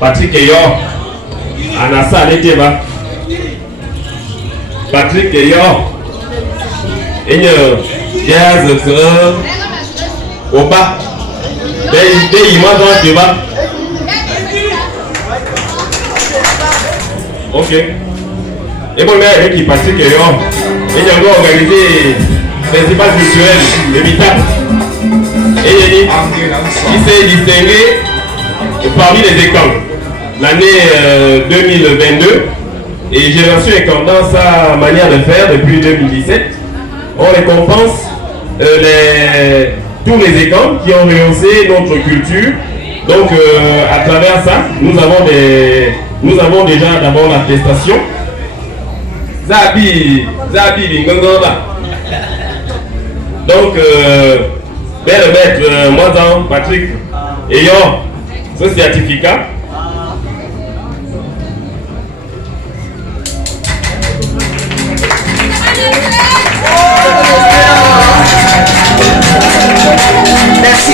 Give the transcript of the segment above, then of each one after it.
Patrick Eyo, Anassa Leteba, Patrick Eyo, Jazz, Opa, tu vas. Ok. Et bon, là, qui Patrick Eyo, il a organisé le festival culturel de Vitam. Et il s'est distingué parmi les écoles l'année 2022 et Génération École dans sa manière de faire depuis 2017 on récompense tous les écoles qui ont rehaussé notre culture. Donc à travers ça nous avons déjà d'abord l'attestation Zabi Bingongamba. Donc belle maître moi dans Patrick ayant ce certificat. Merci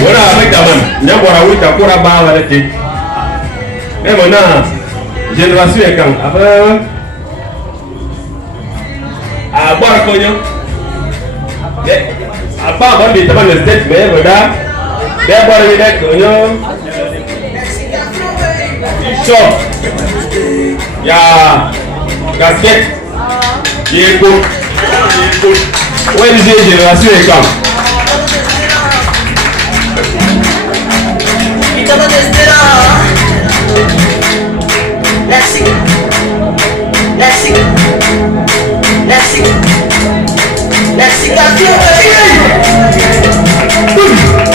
voilà avec ta main. N'a pas oui ta cour à bas avec tes. Mais maintenant, génération est quand après. À boire à cognon. À part avoir des tabacs de tête, mais voilà. Bien boire les mecs cognon. Short. Il y a casquette. Il y a écoute. Où est le génération est quand? Merci. Merci. Merci. Merci.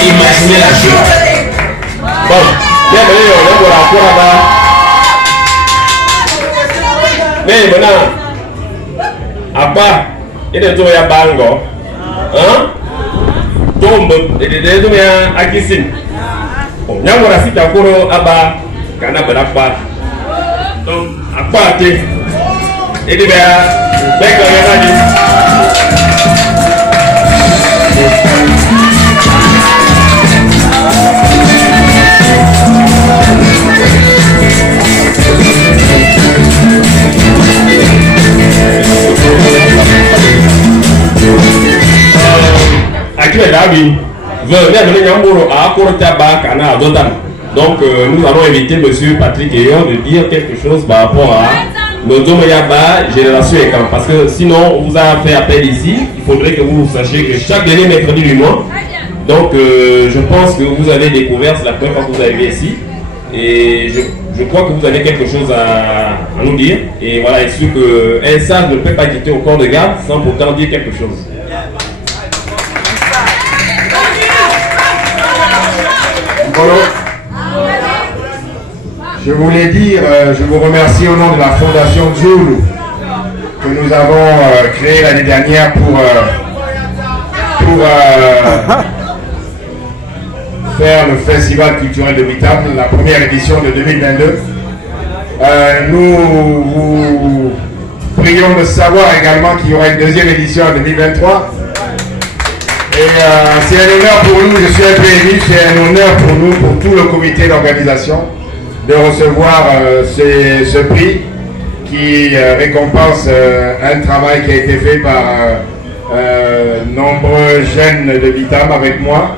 Imaginez la chose. Bon, bienvenue, on est pour la cour là-bas. Mais maintenant, à part, il est tout à Bango. Hein? Tombe, il est tout à Akisin. On y a un site à Koro Abba, Kanabapa. Donc, à part, il est bien, donc nous allons inviter M. Patrick Eyo de dire quelque chose par rapport à nos Domayaba Génération Écran. Parce que sinon on vous a fait appel ici, il faudrait que vous sachiez que chaque dernier mercredi du mois, donc je pense que vous avez découvert, c'est la première fois que vous arrivez ici. Et je crois que vous avez quelque chose à nous dire. Et voilà, il est sûr qu'un sage ne peut pas quitter au corps de garde sans pourtant dire quelque chose. Voilà. Je voulais dire, je vous remercie au nom de la Fondation Zulu que nous avons créée l'année dernière pour faire le Festival culturel de Vitam, la première édition de 2022. Nous vous prions de savoir également qu'il y aura une deuxième édition en 2023. Et c'est un honneur pour nous, je suis un peu ému, c'est un honneur pour nous, pour tout le comité d'organisation, de recevoir ce prix qui récompense un travail qui a été fait par nombreux jeunes de Vitam avec moi.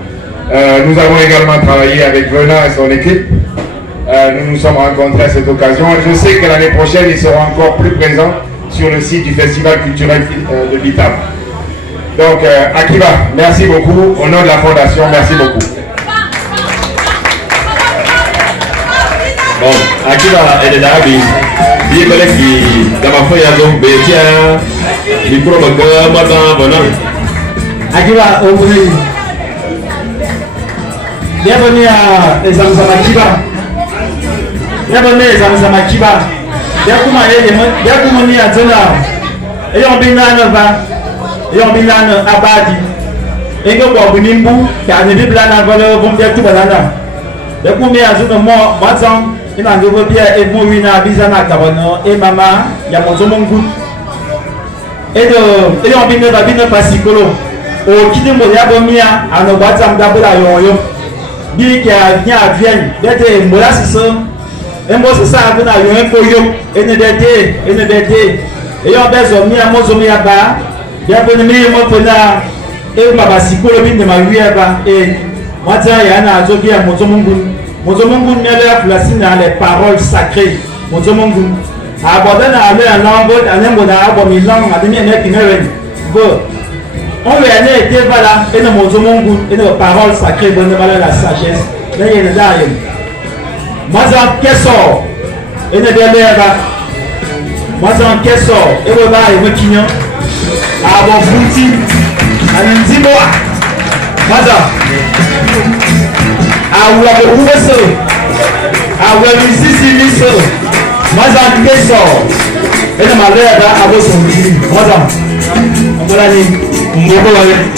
Nous avons également travaillé avec Venant et son équipe. Nous nous sommes rencontrés à cette occasion. Je sais que l'année prochaine, ils seront encore plus présents sur le site du Festival culturel de Vitam. Donc, Akiba, merci beaucoup. Au nom de la Fondation, merci beaucoup. Bon, Akiba est là, il est qui dans ma feuille à donc, micro de moi dans Venant. Akiba, au bout. Bienvenue à les Amzamakiba. Bienvenue les Amzamakiba. Bienvenue à Zona. Et on vient là, et on vient à Abadi. Et on va venir pour car les blancs à valeur vont bien tout balada. Le premier à jour de moi, il a nouveau bien et bon, il a bizarre et maman, il y a mon zomongout. Et on vient de passer colo. Au qui de mon yabomia, à nos battants d'abord yo. Bien qu'il y a Vienne, d'être mola c'est ça. Et moi c'est ça, on a eu un coyo, et ne d'été. Et on baisse au mia, mon zomia bas. Bien pour le meilleur mot pour la. Et ma basikolo bin de ma rueba. Et moi, il y a un azogi à Mozomongoun. Mozomongoun n'a l'air placé dans les paroles sacrées. Mozomongoun. Abordé dans la langue, à l'embonne à abomi langue, à demi qui me on veut aller et voilà, et nos Mozomongoun, et nos paroles sacrées, bonne valeur la sagesse. Mais il y a des dames. Mazan Kessor, et ne délève pas. Mazan Kessor, et le bas et le quignon. Abon Fouti, à l'Indimoa. Mazan. Awa Uweso, Awa Misisi, Mazan Kessor, et le malheur à vos sondiers. Mazan.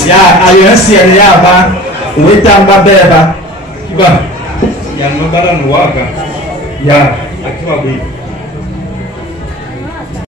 Ya alliance ya ba weta mbabeba kiba ya mbara nwaka ya akiwa bwi